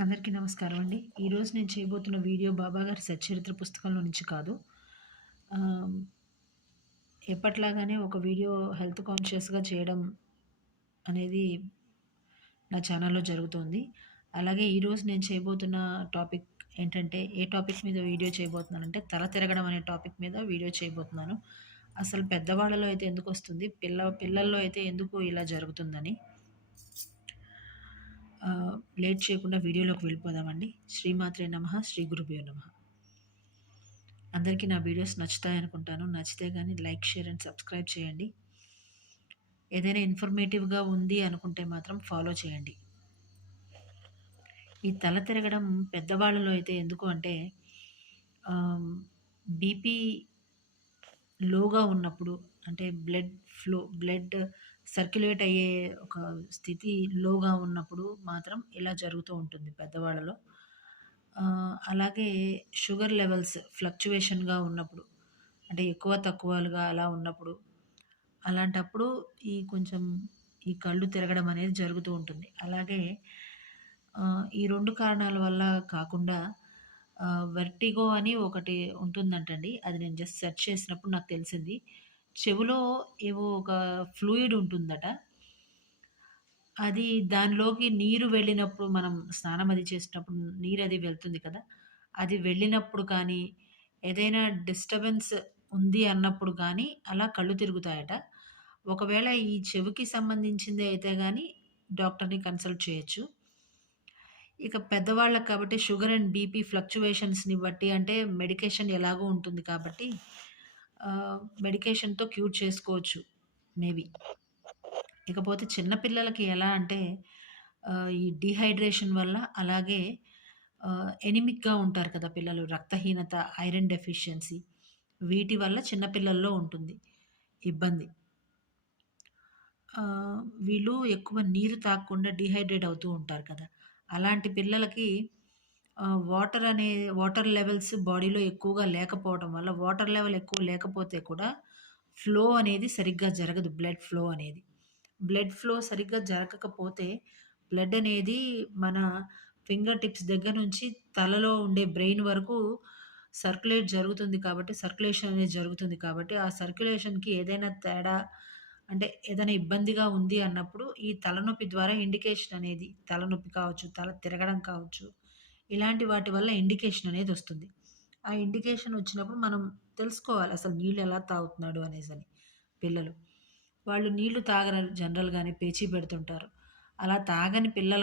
అందరికీ నమస్కారం అండి. ఈరోజు నేను చేయబోతున్న వీడియో బాబాగారి సచ్చరిత్ర పుస్తకంలో నుంచి కాదు. ఎప్పట్లాగానే ఒక వీడియో హెల్త్ కాన్షియస్‌గా చేయడం అనేది నా ఛానల్‌లో జరుగుతోంది. అలాగే ఈరోజు నేను చేయబోతున్న టాపిక్ ఏంటంటే, ఏ టాపిక్ మీద వీడియో చేయబోతున్నానంటే, తల తిరగడం అనే టాపిక్ మీద వీడియో చేయబోతున్నాను. అసలు పెద్దవాళ్ళలో అయితే ఎందుకు వస్తుంది పిల్ల పిల్లల్లో అయితే ఎందుకు ఇలా జరుగుతుందని. లేట్ చేయకుండా వీడియోలోకి వెళ్ళిపోదామండి. శ్రీమాత్రే నమః! శ్రీ గురుభ్యో నమ అందరికీ నా వీడియోస్ నచ్చుతాయనుకుంటాను. నచ్చితే కానీ లైక్, షేర్ అండ్ సబ్స్క్రైబ్ చేయండి. ఏదైనా ఇన్ఫర్మేటివ్‌గా ఉంది అనుకుంటే మాత్రం ఫాలో చేయండి. ఈ తల తిరగడం పెద్దవాళ్ళలో అయితే ఎందుకు అంటే బీపీ లోగా ఉన్నప్పుడు అంటే బ్లడ్ ఫ్లో బ్లడ్ సర్క్యులేట్ అయ్యే ఒక స్థితి లోగా ఉన్నప్పుడు మాత్రం ఇలా జరుగుతూ ఉంటుంది పెద్దవాళ్ళలో. అలాగే షుగర్ లెవెల్స్ ఫ్లక్చువేషన్గా ఉన్నప్పుడు అంటే ఎక్కువ తక్కువలుగా అలా ఉన్నప్పుడు, అలాంటప్పుడు ఈ కొంచెం ఈ కళ్ళు తిరగడం అనేది జరుగుతూ ఉంటుంది. అలాగే ఈ రెండు కారణాల వల్ల కాకుండా వెర్టిగో అని ఒకటి ఉంటుందంటండి. అది నేను జస్ట్ సెర్చ్ చేసినప్పుడు నాకు తెలిసింది. చెవిలో ఏవో ఒక ఫ్లూయిడ్ ఉంటుందట. అది దానిలోకి నీరు వెళ్ళినప్పుడు మనం స్నానం అది చేసినప్పుడు నీరు అది వెళ్తుంది కదా! అది వెళ్ళినప్పుడు కానీ, ఏదైనా డిస్టర్బెన్స్ ఉంది అన్నప్పుడు కానీ అలా కళ్ళు తిరుగుతాయట. ఒకవేళ ఈ చెవికి సంబంధించిందే అయితే కానీ డాక్టర్‌ని కన్సల్ట్ చేయొచ్చు. ఇక పెద్దవాళ్ళకి కాబట్టి షుగర్ అండ్ బీపీ ఫ్లక్చువేషన్స్ని బట్టి అంటే మెడికేషన్ ఎలాగో ఉంటుంది కాబట్టి మెడికేషన్‌తో క్యూర్ చేసుకోవచ్చు మేబీ. ఇకపోతే చిన్నపిల్లలకి ఎలా అంటే ఈ డిహైడ్రేషన్ వల్ల అలాగే ఎనిమిక్‌గా ఉంటారు కదా పిల్లలు. రక్తహీనత, ఐరన్ డెఫిషియన్సీ వీటి వల్ల చిన్నపిల్లల్లో ఉంటుంది ఇబ్బంది. వీళ్ళు ఎక్కువ నీరు తాగకుండా డిహైడ్రేట్ అవుతూ ఉంటారు కదా! అలాంటి పిల్లలకి వాటర్ అనే వాటర్ లెవెల్స్ బాడీలో ఎక్కువగా లేకపోవడం వల్ల వాటర్ లెవెల్ ఎక్కువ లేకపోతే కూడా ఫ్లో అనేది సరిగ్గా జరగదు. బ్లడ్ ఫ్లో అనేది. బ్లడ్ ఫ్లో సరిగ్గా జరగకపోతే బ్లడ్ అనేది మన ఫింగర్ టిప్స్ దగ్గర నుంచి తలలో ఉండే బ్రెయిన్ వరకు సర్క్యులేట్ జరుగుతుంది కాబట్టి సర్క్యులేషన్ అనేది జరుగుతుంది కాబట్టి, ఆ సర్క్యులేషన్‌కి ఏదైనా తేడా అంటే ఏదైనా ఇబ్బందిగా ఉంది అన్నప్పుడు ఈ తలనొప్పి ద్వారా ఇండికేషన్ అనేది తలనొప్పి కావచ్చు, తల తిరగడం కావచ్చు, ఇలాంటి వాటి వల్ల ఇండికేషన్ అనేది వస్తుంది. ఆ ఇండికేషన్ వచ్చినప్పుడు మనం తెలుసుకోవాలి అసలు నీళ్ళు ఎలా తాగుతున్నాడు అనేసి అని పిల్లలు. వాళ్ళు నీళ్ళు తాగరు జనరల్‌గానే పేచీ పెడుతుంటారు. అలా తాగని పిల్లల